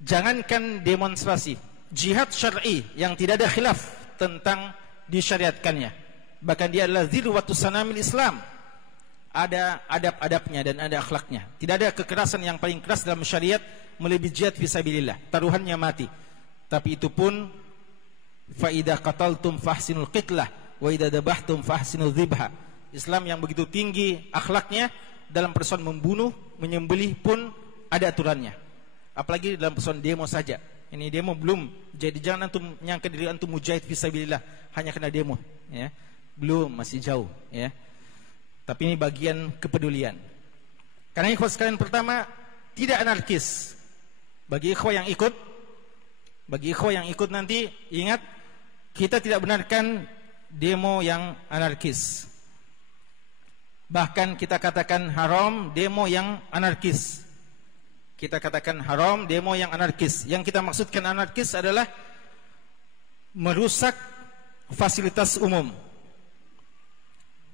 Jangankan demonstrasi, jihad syar'i yang tidak ada khilaf tentang disyariatkannya, bahkan dia adalah zirwatus sanamil Islam, ada adab-adabnya dan ada akhlaknya. Tidak ada kekerasan yang paling keras dalam syariat melebihi jihad fisabilillah, taruhannya mati. Tapi itu pun fa idza qataltum fahsinul qitlah wa idza dabahtum fahsinul dzibha. Islam yang begitu tinggi akhlaknya, dalam persoalan membunuh, menyembelih pun ada aturannya. Apalagi dalam persoalan demo saja. Ini demo belum, jadi jangan antum nyangka diri antum mujahid fisabilillah hanya kena demo, ya. Belum, masih jauh, ya. Tapi ini bagian kepedulian. Karena ikhwah sekalian, pertama, tidak anarkis. Bagi ikhwah yang ikut nanti, ingat, kita tidak benarkan demo yang anarkis. Bahkan kita katakan haram demo yang anarkis. Kita katakan haram demo yang anarkis. Yang kita maksudkan anarkis adalah merusak fasilitas umum.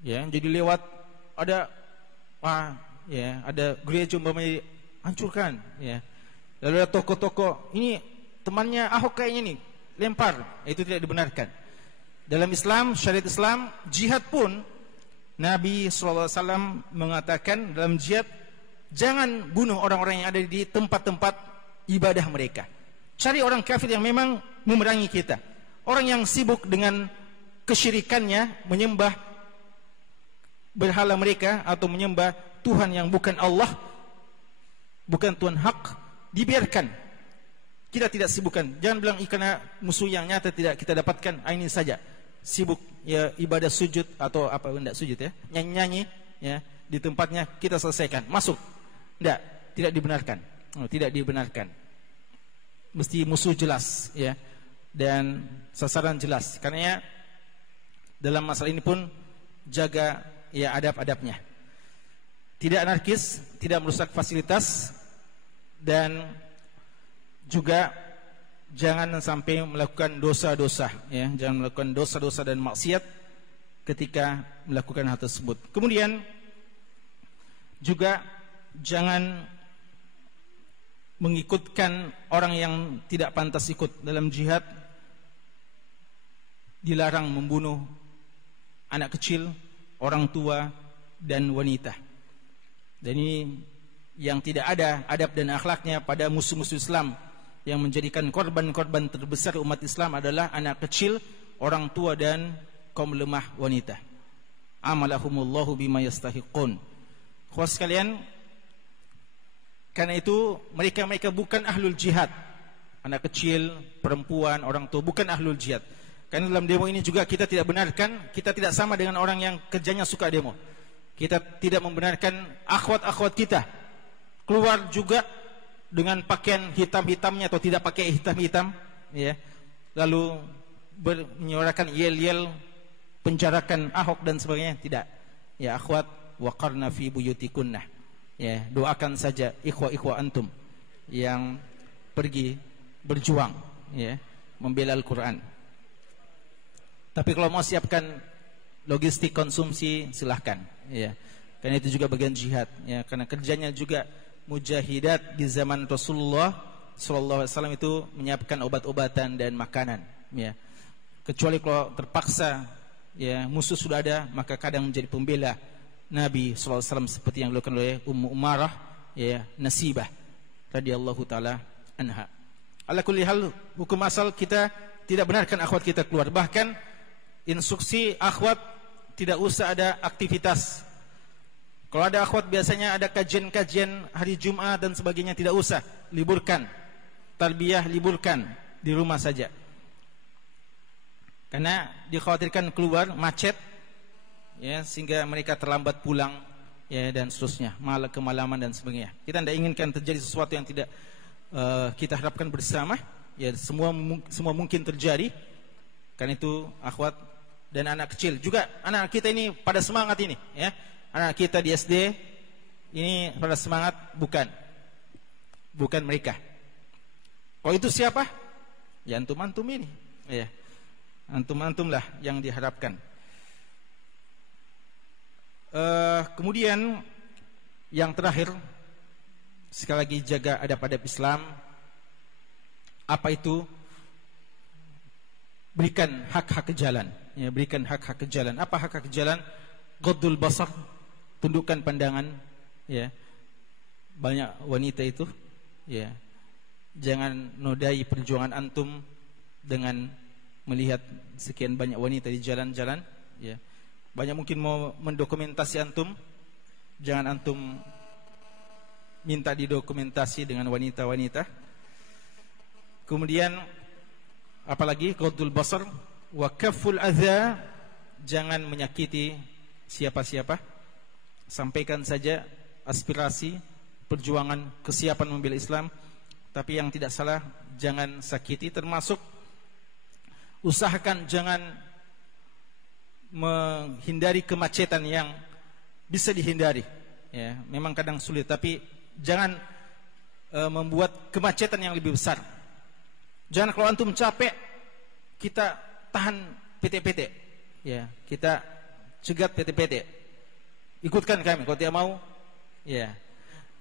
Ya, jadi lewat ada ada gereja umpamanya hancurkan, ya. Lalu ada toko-toko, ini temannya Ahok kayaknya nih, lempar. Itu tidak dibenarkan. Dalam Islam, syariat Islam, jihad pun Nabi SAW mengatakan dalam jihad, jangan bunuh orang-orang yang ada di tempat-tempat ibadah mereka. Cari orang kafir yang memang memerangi kita, orang yang sibuk dengan kesyirikannya, menyembah berhala mereka atau menyembah Tuhan yang bukan Allah, bukan Tuhan hak, dibiarkan. Kita tidak sibukkan. Jangan bilang karena musuh yang nyata tidak kita dapatkan, ini saja sibuk, ya, ibadah sujud atau apa, enggak sujud, ya, nyanyi-nyanyi, ya, di tempatnya kita selesaikan, masuk. Tidak dibenarkan. Tidak dibenarkan. Mesti musuh jelas, ya, dan sasaran jelas. Karena dalam masalah ini pun jaga, ya, adab-adabnya. Tidak anarkis, tidak merusak fasilitas, dan juga jangan sampai melakukan dosa-dosa, ya, jangan melakukan dosa-dosa dan maksiat ketika melakukan hal tersebut. Kemudian juga jangan mengikutkan orang yang tidak pantas ikut dalam jihad. Dilarang membunuh anak kecil, orang tua, dan wanita. Dan ini yang tidak ada adab dan akhlaknya pada musuh-musuh Islam, yang menjadikan korban-korban terbesar umat Islam adalah anak kecil, orang tua, dan kaum lemah wanita. Amalahumullahu bima yastahiqun. Khusus sekalian, karena itu mereka bukan ahlul jihad. Anak kecil, perempuan, orang tua bukan ahlul jihad. Karena dalam demo ini juga kita tidak benarkan, kita tidak sama dengan orang yang kerjanya suka demo. Kita tidak membenarkan akhwat-akhwat kita keluar juga dengan pakaian hitam-hitamnya atau tidak pakai hitam-hitam, ya, lalu menyuarakan yel-yel, penjarakan Ahok dan sebagainya. Tidak, ya, akhwat, waqarna fi buyutikunnah, ya, doakan saja ikhwah-ikhwah antum yang pergi berjuang, ya, membela Al-Quran. Tapi kalau mau siapkan logistik konsumsi, silahkan, ya, karena itu juga bagian jihad, ya, karena kerjanya juga mujahidat di zaman Rasulullah SAW itu menyiapkan obat-obatan dan makanan, ya. Kecuali kalau terpaksa, ya, musuh sudah ada, maka kadang menjadi pembela Nabi SAW seperti yang dilakukan oleh Ummu Umarah, ya, Nasibah radhiyallahu taala anha. Ala kulli hal, hukum asal kita tidak benarkan akhwat kita keluar. Bahkan instruksi akhwat tidak usah ada aktivitas. Kalau ada akhwat biasanya ada kajian-kajian hari Jumat dan sebagainya, tidak usah, liburkan. Tarbiyah liburkan, di rumah saja. Karena dikhawatirkan keluar macet, ya, sehingga mereka terlambat pulang, ya, dan seterusnya, malah kemalaman dan sebagainya. Kita tidak inginkan terjadi sesuatu yang tidak kita harapkan bersama, ya, semua mungkin terjadi. Karena itu akhwat dan anak kecil juga, anak kita ini pada semangat ini, ya, anak kita di SD ini pada semangat, bukan mereka. Kalau itu siapa? Ya, antum-antum ini, ya, antum-antum lah yang diharapkan. Kemudian yang terakhir, sekali lagi jaga adab-adab Islam, Apa itu? Berikan hak-hak ke jalan, ya, berikan hak-hak ke jalan. Apa hak-hak ke jalan? Ghaddul basar, tundukkan pandangan, ya. Banyak wanita itu, ya. Jangan nodai perjuangan antum dengan melihat sekian banyak wanita di jalan-jalan, ya. Banyak mungkin mau mendokumentasi antum, jangan antum minta didokumentasi dengan wanita-wanita. Kemudian apalagi ghaddul basar wa kafful adza, jangan menyakiti siapa-siapa. Sampaikan saja aspirasi, perjuangan, kesiapan membela Islam, tapi yang tidak salah jangan sakiti. Termasuk usahakan jangan menghindari kemacetan yang bisa dihindari, ya. Memang kadang sulit, tapi jangan membuat kemacetan yang lebih besar. Jangan kalau antum capek kita tahan PT-PT, ya, kita cegat PT-PT, ikutkan kami. Kalau tidak mau, ya,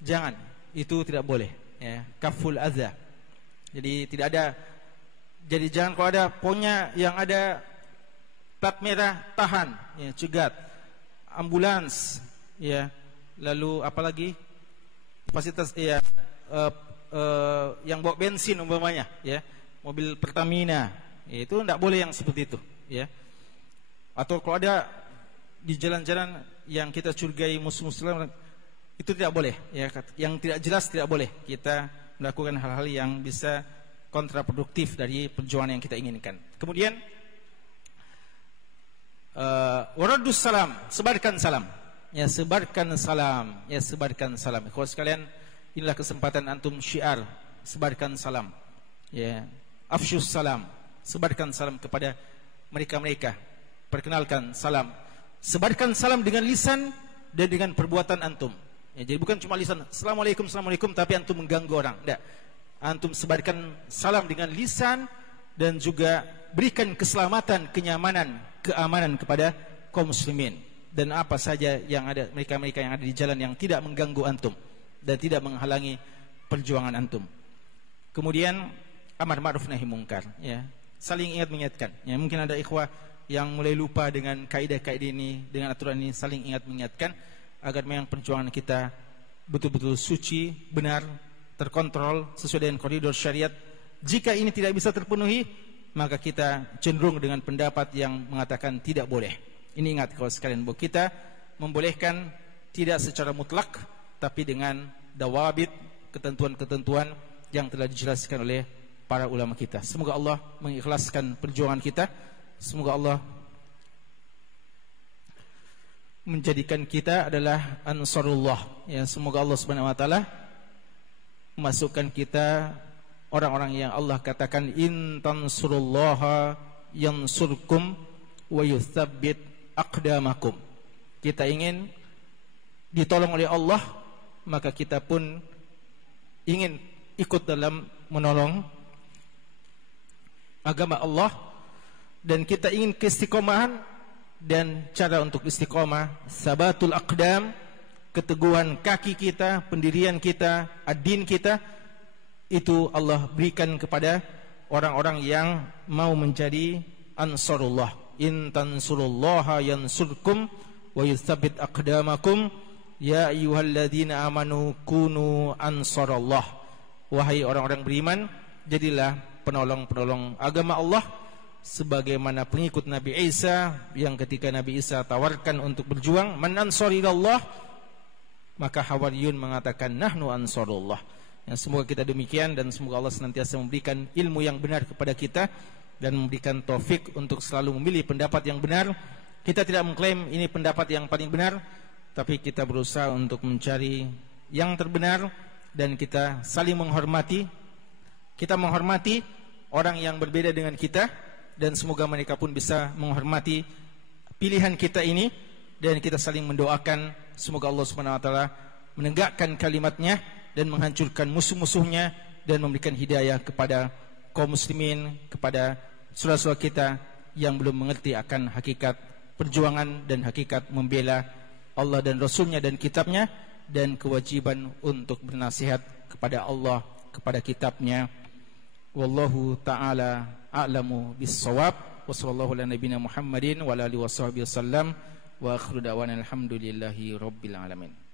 jangan, itu tidak boleh, ya. Kaful adza. Jadi tidak ada, jadi jangan kalau ada pokoknya yang ada plat merah tahan, ya, cegat. Ambulans, ya, lalu apalagi fasilitas, ya, yang bawa bensin umpamanya, ya, mobil Pertamina, ya, itu tidak boleh yang seperti itu, ya. Atau kalau ada di jalan-jalan yang kita curigai musuh-musuh, itu tidak boleh, ya. Yang tidak jelas tidak boleh kita melakukan hal-hal yang bisa kontraproduktif dari perjuangan yang kita inginkan. Kemudian waradus salam, sebarkan salam, ya, sebarkan salam, ya, sebarkan salam. Kalau sekalian, inilah kesempatan antum syiar, sebarkan salam, ya, afsyus salam, sebarkan salam kepada mereka-mereka, perkenalkan salam, sebarkan salam dengan lisan dan dengan perbuatan antum, ya. Jadi bukan cuma lisan assalamualaikum, assalamualaikum, tapi antum mengganggu orang, tidak. Antum sebarkan salam dengan lisan dan juga berikan keselamatan, kenyamanan, keamanan kepada kaum muslimin dan apa saja yang ada, mereka-mereka yang ada di jalan yang tidak mengganggu antum dan tidak menghalangi perjuangan antum. Kemudian amar ma'ruf nahi mungkar, ya, saling ingat mengingatkan, ya. Mungkin ada ikhwah yang mulai lupa dengan kaidah-kaidah ini, dengan aturan ini, saling ingat mengingatkan agar memang perjuangan kita betul-betul suci, benar, terkontrol sesuai dengan koridor syariat. Jika ini tidak bisa terpenuhi, maka kita cenderung dengan pendapat yang mengatakan tidak boleh. Ini ingat kalau sekalian, bahwa kita membolehkan tidak secara mutlak, tapi dengan dawabit, ketentuan-ketentuan yang telah dijelaskan oleh para ulama kita. Semoga Allah mengikhlaskan perjuangan kita. Semoga Allah menjadikan kita adalah ansarullah, ya. Semoga Allah Subhanahu wa taala memasukkan kita orang-orang yang Allah katakan in tansurullaha yansurkum wa yutsabbit aqdamakum. Kita ingin ditolong oleh Allah, maka kita pun ingin ikut dalam menolong agama Allah, dan kita ingin keistiqomahan. Dan cara untuk istiqomah, sabatul aqdam, keteguhan kaki kita, pendirian kita, ad-din kita, itu Allah berikan kepada orang-orang yang mau menjadi ansarullah. In tansurullaha yansurkum wa yutsabbit aqdamakum ya ayyuhalladzina amanu kunu ansarallah. Wahai orang-orang beriman, jadilah penolong-penolong agama Allah, sebagaimana pengikut Nabi Isa yang ketika Nabi Isa tawarkan untuk berjuang, man ansari ilallah, maka Hawariyun mengatakan nahnu ansarullah. Ya, semoga kita demikian, dan semoga Allah senantiasa memberikan ilmu yang benar kepada kita dan memberikan taufik untuk selalu memilih pendapat yang benar. Kita tidak mengklaim ini pendapat yang paling benar, tapi kita berusaha untuk mencari yang terbenar, dan kita saling menghormati. Kita menghormati orang yang berbeda dengan kita, dan semoga mereka pun bisa menghormati pilihan kita ini, dan kita saling mendoakan semoga Allah Subhanahu wa taala menegakkan kalimatnya dan menghancurkan musuh-musuhnya, dan memberikan hidayah kepada kaum muslimin, kepada saudara-saudara kita yang belum mengerti akan hakikat perjuangan dan hakikat membela Allah dan Rasulnya dan kitabnya, dan kewajiban untuk bernasihat kepada Allah, kepada kitabnya, Wallahu ta'ala a'lamu bis-shawab. Wa sallallahu ala nabiyyina Muhammadin wa ala alihi washabbihi wasallam. Wa akhiru da'wana alhamdulillahi rabbil alamin.